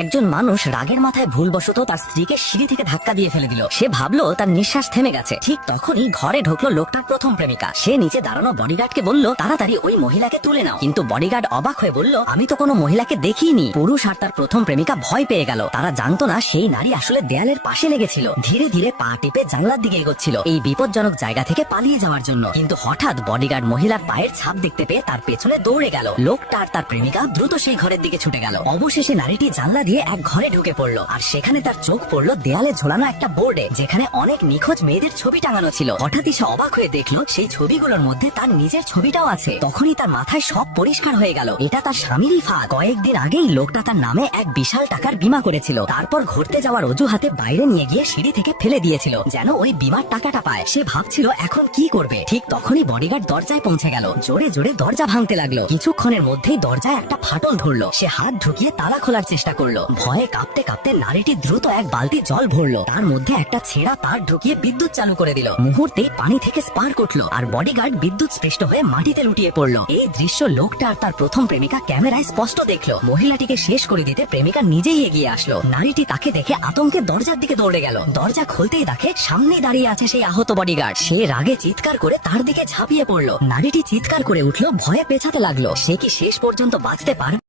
একজন মানুষ রাগের মাথায় ভুলবশত তার স্ত্রীকে সিঁড়ি থেকে ধাক্কা দিয়ে ফেলে দিল। সে ভাবলো তার নিঃশ্বাস থেমে গেছে। ঠিক তখনই ঘরে ঢুকলো লোকটার প্রথম প্রেমিকা। সে নিচে দাঁড়ানো বডিগার্ডকে বলল, তাড়াতাড়ি ওই মহিলাকে তুলে নাও। কিন্তু বডিগার্ড অবাক হয়ে বলল, আমি তো কোনো মহিলাকে দেখিনি। পুরুষ আর তার প্রথম প্রেমিকা ভয় পেয়ে গেল। তারা জানতো না সেই নারী আসলে দেয়ালের পাশে লেগেছিল। ধীরে ধীরে পা টিপে জানলার দিকে এগোচ্ছিল এই বিপজ্জনক জায়গা থেকে পালিয়ে যাওয়ার জন্য। কিন্তু হঠাৎ বডিগার্ড মহিলার পায়ের ছাপ দেখতে পেয়ে তার পেছনে দৌড়ে গেল। লোকটা আর তার প্রেমিকা দ্রুত সেই ঘরের দিকে ছুটে গেল। অবশেষে নারীটি জানলা দিয়ে এক ঘরে ঢুকে পড়লো। আর সেখানে তার চোখ পড়লো দেয়ালে ঝোলানো একটা বোর্ডে, যেখানে অনেক নিখোঁজ মেয়েদের ছবি টাঙানো ছিল। হঠাৎই সে অবাক হয়ে দেখলো সেই ছবিগুলোর মধ্যে তার নিজের ছবিটাও আছে। তখনই তার মাথায় সব পরিষ্কার হয়ে গেল। এটা তার স্বামীরই ফাঁদ। কয়েকদিন আগেই লোকটা তার নামে এক বিশাল টাকার বীমা করেছিল। তারপর ঘুরতে যাওয়ার অজুহাতে বাইরে নিয়ে গিয়ে সিঁড়ি থেকে ফেলে দিয়েছিল যেন ওই বীমার টাকাটা পায়। সে ভাবছিল এখন কি করবে। ঠিক তখনই বডিগার্ড দরজায় পৌঁছে গেল। জোরে জোরে দরজা ভাঙতে লাগলো। কিছুক্ষণের মধ্যেই দরজায় একটা ফাটল ধরলো। সে হাত ঢুকিয়ে তালা খোলার চেষ্টা করলো। ভয়ে কাঁপতে কাঁপতে নারীটি দ্রুত এক বালতি জল ভরলো। তার মধ্যে একটা ছেঁড়া তার ঢুকিয়ে বিদ্যুৎ চালু করে দিল। মুহূর্তেই পানি থেকে স্পার্ক উঠলো আর বডিগার্ড বিদ্যুৎ স্পৃষ্ট হয়ে মাটিতে লুটিয়ে পড়লো। এই দৃশ্য লোকটা আর তার প্রথম প্রেমিকা ক্যামেরায় স্পষ্ট দেখলো। মহিলাটিকে শেষ করে দিতে প্রেমিকা নিজেই এগিয়ে আসলো। নারীটি তাকে দেখে আতঙ্কে দরজার দিকে দৌড়ে গেল। দরজা খুলতেই দেখে সামনে দাঁড়িয়ে আছে সেই আহত বডিগার্ড। সে রাগে চিৎকার করে তার দিকে ঝাঁপিয়ে পড়লো। নারীটি চিৎকার করে উঠলো, ভয়ে পেছাতে লাগলো। সে কি শেষ পর্যন্ত বাঁচতে পারবে?